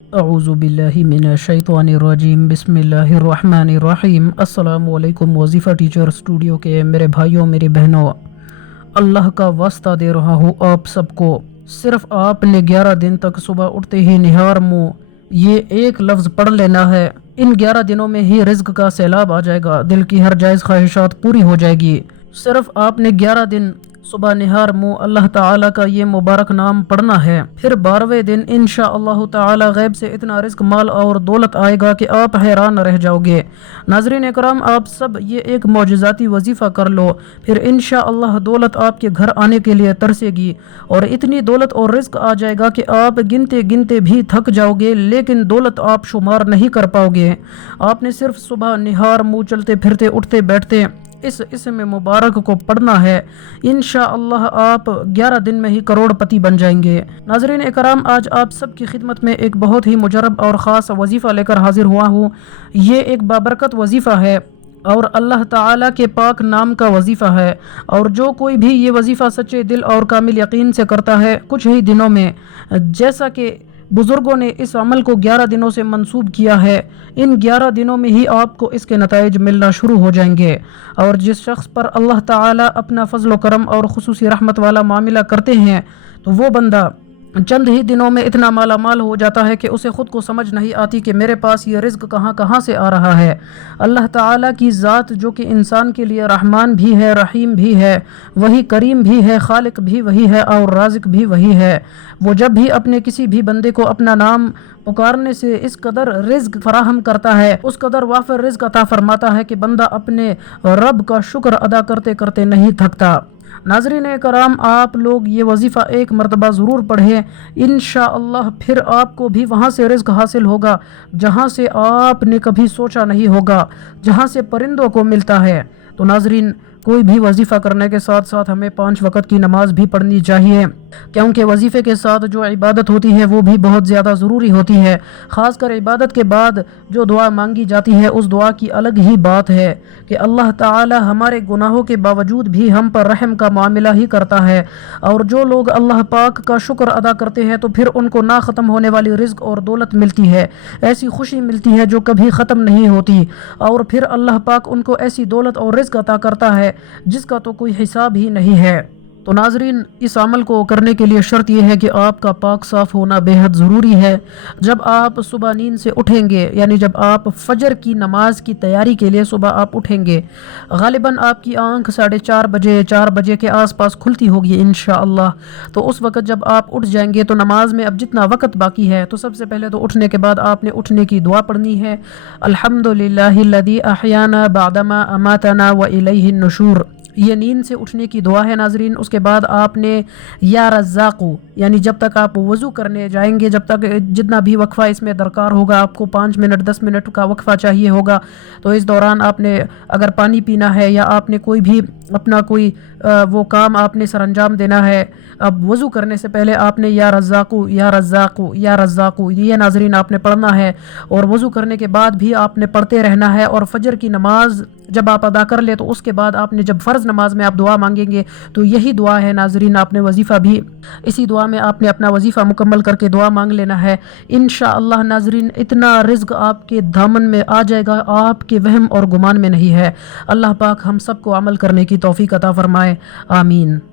اعوذ باللہ من الشیطان الرجیم بسم اللہ الرحمن الرحیم۔ السلام علیکم وظیفہ ٹیچر اسٹوڈیو کے میرے بھائیوں میری بہنوں، اللہ کا واسطہ دے رہا ہوں آپ سب کو، صرف آپ نے 11 دن تک صبح اٹھتے ہی نہار منہ یہ ایک لفظ پڑھ لینا ہے۔ ان 11 دنوں میں ہی رزق کا سیلاب آ جائے گا، دل کی ہر جائز خواہشات پوری ہو جائے گی۔ صرف آپ نے 11 دن صبح نہار منہ اللہ تعالیٰ کا یہ مبارک نام پڑھنا ہے، پھر 12ویں دن انشاءاللہ تعالی غیب سے اتنا رزق مال اور دولت آئے گا کہ آپ حیران رہ جاؤ گے۔ ناظرین اکرام، آپ سب یہ ایک معجزاتی وظیفہ کر لو، پھر انشاءاللہ دولت آپ کے گھر آنے کے لیے ترسے گی، اور اتنی دولت اور رزق آ جائے گا کہ آپ گنتے گنتے بھی تھک جاؤ گے، لیکن دولت آپ شمار نہیں کر پاؤ گے۔ آپ نے صرف صبح نہار منہ چلتے پھرتے اٹھتے بیٹھتے اس اسم مبارک کو پڑھنا ہے، انشاءاللہ آپ 11 دن میں ہی کروڑ پتی بن جائیں گے۔ ناظرین اکرام، آج آپ سب کی خدمت میں ایک بہت ہی مجرب اور خاص وظیفہ لے کر حاضر ہوا ہوں۔ یہ ایک بابرکت وظیفہ ہے اور اللہ تعالیٰ کے پاک نام کا وظیفہ ہے، اور جو کوئی بھی یہ وظیفہ سچے دل اور کامل یقین سے کرتا ہے، کچھ ہی دنوں میں، جیسا کہ بزرگوں نے اس عمل کو 11 دنوں سے منسوب کیا ہے، ان 11 دنوں میں ہی آپ کو اس کے نتائج ملنا شروع ہو جائیں گے۔ اور جس شخص پر اللہ تعالیٰ اپنا فضل و کرم اور خصوصی رحمت والا معاملہ کرتے ہیں تو وہ بندہ چند ہی دنوں میں اتنا مالا مال ہو جاتا ہے کہ اسے خود کو سمجھ نہیں آتی کہ میرے پاس یہ رزق کہاں سے آ رہا ہے۔ اللہ تعالیٰ کی ذات جو کہ انسان کے لیے رحمان بھی ہے، رحیم بھی ہے، وہی کریم بھی ہے، خالق بھی وہی ہے اور رازق بھی وہی ہے، وہ جب بھی اپنے کسی بھی بندے کو اپنا نام پکارنے سے اس قدر رزق فراہم کرتا ہے، اس قدر وافر رزق عطا فرماتا ہے کہ بندہ اپنے رب کا شکر ادا کرتے کرتے نہیں تھکتا۔ ناظرین کرام، آپ لوگ یہ وظیفہ ایک مرتبہ ضرور پڑھیں، انشاءاللہ پھر آپ کو بھی وہاں سے رزق حاصل ہوگا جہاں سے آپ نے کبھی سوچا نہیں ہوگا، جہاں سے پرندوں کو ملتا ہے۔ تو ناظرین، کوئی بھی وظیفہ کرنے کے ساتھ ساتھ ہمیں 5 وقت کی نماز بھی پڑھنی چاہیے، کیونکہ وظیفے کے ساتھ جو عبادت ہوتی ہے وہ بھی بہت زیادہ ضروری ہوتی ہے۔ خاص کر عبادت کے بعد جو دعا مانگی جاتی ہے، اس دعا کی الگ ہی بات ہے کہ اللہ تعالی ہمارے گناہوں کے باوجود بھی ہم پر رحم کا معاملہ ہی کرتا ہے، اور جو لوگ اللہ پاک کا شکر ادا کرتے ہیں تو پھر ان کو نہ ختم ہونے والی رزق اور دولت ملتی ہے، ایسی خوشی ملتی ہے جو کبھی ختم نہیں ہوتی، اور پھر اللہ پاک ان کو ایسی دولت اور رزق عطا کرتا ہے جس کا تو کوئی حساب ہی نہیں ہے۔ تو ناظرین، اس عمل کو کرنے کے لیے شرط یہ ہے کہ آپ کا پاک صاف ہونا بے حد ضروری ہے۔ جب آپ صبح نیند سے اٹھیں گے، یعنی جب آپ فجر کی نماز کی تیاری کے لیے صبح آپ اٹھیں گے، غالباً آپ کی آنکھ 4:30 بجے کے آس پاس کھلتی ہوگی انشاءاللہ۔ تو اس وقت جب آپ اٹھ جائیں گے تو نماز میں اب جتنا وقت باقی ہے، تو سب سے پہلے تو اٹھنے کے بعد آپ نے اٹھنے کی دعا پڑھنی ہے، الحمدللہ الذی احیانا بعدما اماتنا والیہ النشور، یہ نیند سے اٹھنے کی دعا ہے ناظرین۔ اس کے بعد آپ نے یا رزاقو، یعنی جب تک آپ وضو کرنے جائیں گے، جب تک جتنا بھی وقفہ اس میں درکار ہوگا، آپ کو 5 منٹ 10 منٹ کا وقفہ چاہیے ہوگا، تو اس دوران آپ نے اگر پانی پینا ہے یا آپ نے کوئی بھی اپنا کوئی وہ کام آپ نے سر انجام دینا ہے، اب وضو کرنے سے پہلے آپ نے یا رزاقو یا رزاقو یا رزاقو یہ ناظرین آپ نے پڑھنا ہے، اور وضو کرنے کے بعد بھی آپ نے پڑھتے رہنا ہے، اور فجر کی نماز جب آپ ادا کر لے تو اس کے بعد آپ نے جب فرض نماز میں آپ دعا مانگیں گے تو یہی دعا ہے ناظرین، آپ نے وظیفہ بھی اسی دعا میں آپ نے اپنا وظیفہ مکمل کر کے دعا مانگ لینا ہے انشاءاللہ۔ ناظرین، اتنا رزق آپ کے دامن میں آ جائے گا، آپ کے وہم اور گمان میں نہیں ہے۔ اللہ پاک ہم سب کو عمل کرنے کی توفیق عطا فرمائے، آمین۔